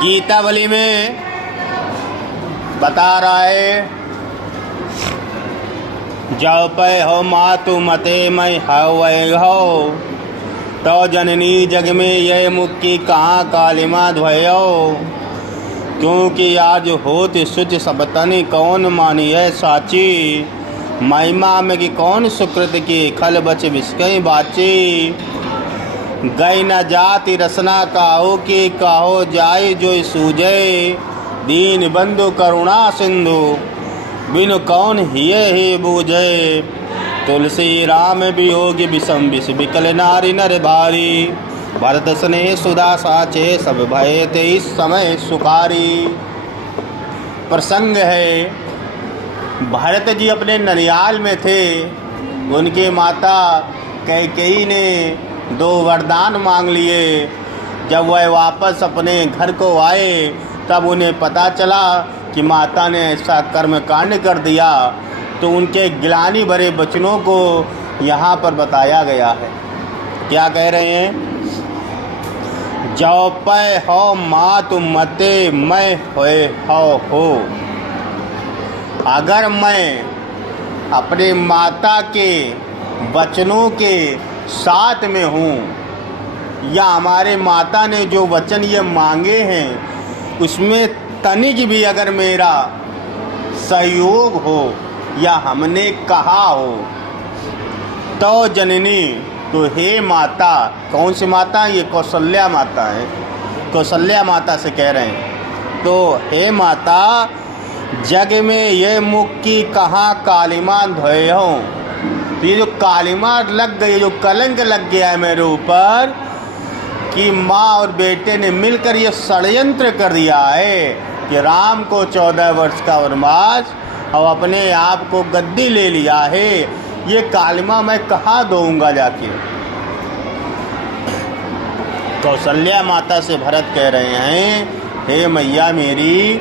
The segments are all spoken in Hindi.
गीतावली में बता रहा है, जब पै हो मातु मते मैं हवै हो, तो जननी जग में ये मुक्ति कहाँ कालिमा ध्वयो। क्योंकि आज होत सुच सब तनि कौन मानी है साची, महिमा में कि कौन सुकृत की खल बच बिस्कई बाची। गई न जाति रसना काहो की काहो जाय जो सूझे, दीन बंधु करुणा सिंधु बिनु कौन हिये ही बूझे। तुलसी राम वियोग विषम विष विकल नारी नर भारी, भरत स्नेह सुधा साचे सब भय ते इस समय सुखारी। प्रसंग है, भरत जी अपने ननियाल में थे। उनके माता कैकेयी ने 2 वरदान मांग लिए। जब वह वापस अपने घर को आए तब उन्हें पता चला कि माता ने ऐसा कर्म कांड कर दिया। तो उनके गिलानी भरे वचनों को यहाँ पर बताया गया है। क्या कह रहे हैं? जो पै हो मातु मते मैं होए हो। अगर मैं अपने माता के वचनों के साथ में हूँ, या हमारे माता ने जो वचन ये मांगे हैं उसमें तनिक भी अगर मेरा सहयोग हो या हमने कहा हो, तो जननी, तो हे माता। कौन सी माता? ये कौशल्या माता है। कौशल्या माता से कह रहे हैं, तो हे माता, जग में ये मुक्ति कहाँ कालिमा ध्वय हो। तो ये जो कालिमा लग गई, जो कलंक लग गया है मेरे ऊपर, कि माँ और बेटे ने मिलकर ये षड्यंत्र कर दिया है कि राम को 14 वर्ष का वनवास और अपने आप को गद्दी ले लिया है। ये कालिमा मैं कहाँ दूंगा जाके। कौशल्या माता से भरत कह रहे हैं, हे मैया मेरी,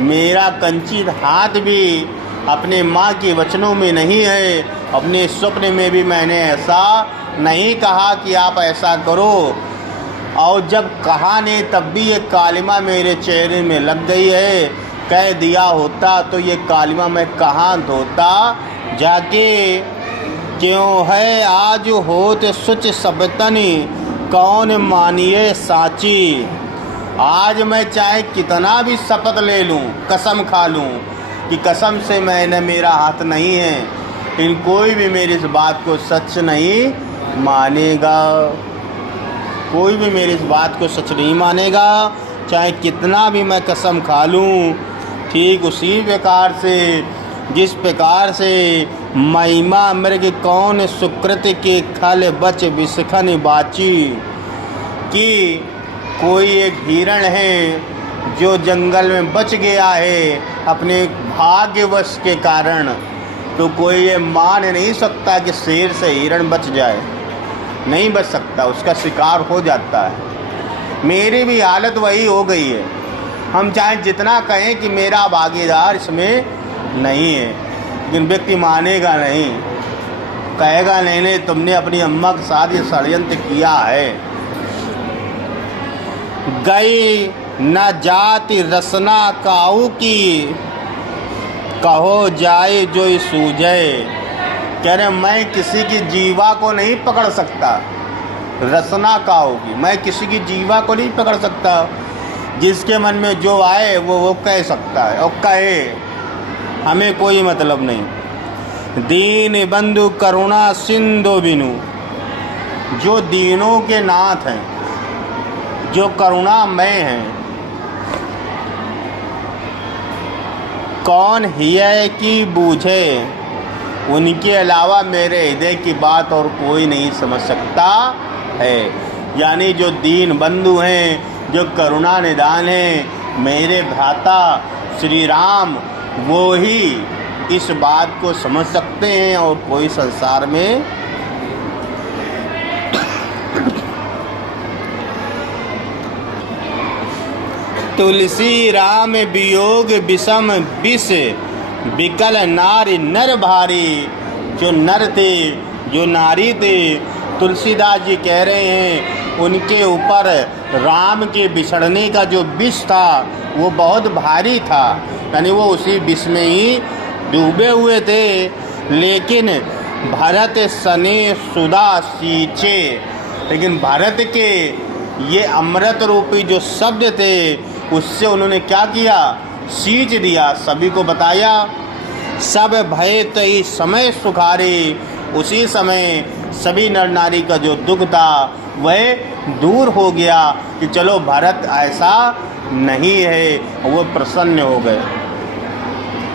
मेरा कंचित हाथ भी अपने माँ के वचनों में नहीं है। अपने स्वप्न में भी मैंने ऐसा नहीं कहा कि आप ऐसा करो, और जब कहा नहीं तब भी ये कालिमा मेरे चेहरे में लग गई है। कह दिया होता तो ये कालिमा मैं कहाँ धोता जाके। क्यों है आज होत सुच सब तनि कौन मानिए साची। आज मैं चाहे कितना भी शपथ ले लूँ, कसम खा लूँ कि कसम से मैंने, मेरा हाथ नहीं है, लेकिन कोई भी मेरी इस बात को सच नहीं मानेगा। कोई भी मेरी इस बात को सच नहीं मानेगा, चाहे कितना भी मैं कसम खा लूँ। ठीक उसी प्रकार से जिस प्रकार से महिमा मृग कौन सुकृत के खल बच बिसखन बाची, कि कोई एक हिरण है जो जंगल में बच गया है अपने भाग्यवश के कारण, तो कोई ये मान नहीं सकता कि शेर से हिरण बच जाए। नहीं बच सकता, उसका शिकार हो जाता है। मेरी भी हालत वही हो गई है। हम चाहे जितना कहें कि मेरा भागीदार इसमें नहीं है, लेकिन व्यक्ति मानेगा नहीं, कहेगा नहीं नहीं तुमने अपनी अम्मा के साथ ये षड्यंत्र किया है। गई न जाति रसना काऊ की, कहो जाए जो सूझे। कह रहे मैं किसी की जीवा को नहीं पकड़ सकता। रसना का होगी, मैं किसी की जीवा को नहीं पकड़ सकता। जिसके मन में जो आए वो कह सकता है, और कहे, हमें कोई मतलब नहीं। दीन बंधु करुणा सिंधु बिनु, जो दीनों के नाथ हैं, जो करुणामय हैं, कौन हिय की बूझे। उनके अलावा मेरे हृदय की बात और कोई नहीं समझ सकता है। यानी जो दीन बंधु हैं, जो करुणा निदान हैं, मेरे भ्राता श्री राम, वो ही इस बात को समझ सकते हैं, और कोई संसार में तुलसी राम वियोग विषम विष विकल नारी नर भारी। जो नर थे, जो नारी थे, तुलसीदास जी कह रहे हैं, उनके ऊपर राम के बिछड़ने का जो विष था वो बहुत भारी था, यानी वो उसी विष में ही डूबे हुए थे। लेकिन भरत सने सुधा सींचे, लेकिन भरत के ये अमृत रूपी जो शब्द थे उससे उन्होंने क्या किया, सींच दिया, सभी को बताया। सब भय तई समय सुखारे, उसी समय सभी नर नारी का जो दुख था वह दूर हो गया कि चलो भरत ऐसा नहीं है, वो प्रसन्न हो गए।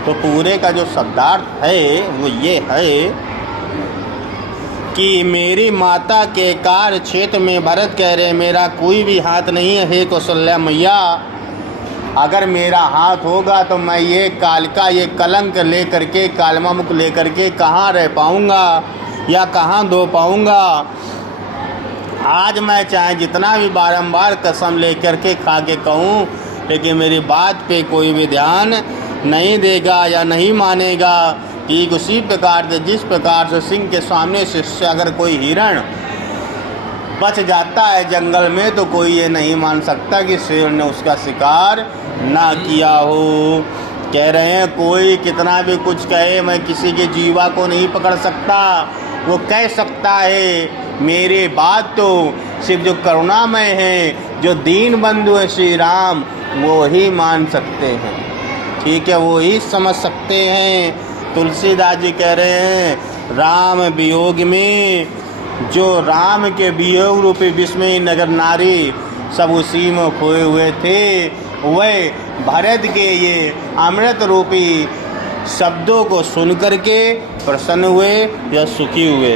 तो पूरे का जो शब्दार्थ है वो ये है कि मेरी माता के कार्य क्षेत्र में भरत कह रहे मेरा कोई भी हाथ नहीं है। हे कौशल्या मैया, अगर मेरा हाथ होगा तो मैं ये काल का ये कलंक ले करके, कालमा मुख ले करके कहाँ रह पाऊँगा या कहाँ धो पाऊँगा। आज मैं चाहे जितना भी बारंबार कसम ले करके खा के कहूँ, लेकिन मेरी बात पे कोई भी ध्यान नहीं देगा या नहीं मानेगा। ठीक उसी प्रकार से जिस प्रकार से सिंह के सामने से अगर कोई हिरण बच जाता है जंगल में, तो कोई ये नहीं मान सकता कि शेर ने उसका शिकार ना किया हो। कह रहे हैं कोई कितना भी कुछ कहे, मैं किसी के जीवा को नहीं पकड़ सकता। वो कह सकता है मेरे बात तो सिर्फ जो करुणामय है, जो दीन बंधु है श्री राम, वो ही मान सकते हैं। ठीक है, वो ही समझ सकते हैं। तुलसीदास जी कह रहे हैं राम वियोग में, जो राम के वियोग रूपी विष में नगर नारी सब उसी में खोए हुए थे, वह भरत के ये अमृत रूपी शब्दों को सुन करके प्रसन्न हुए या सुखी हुए।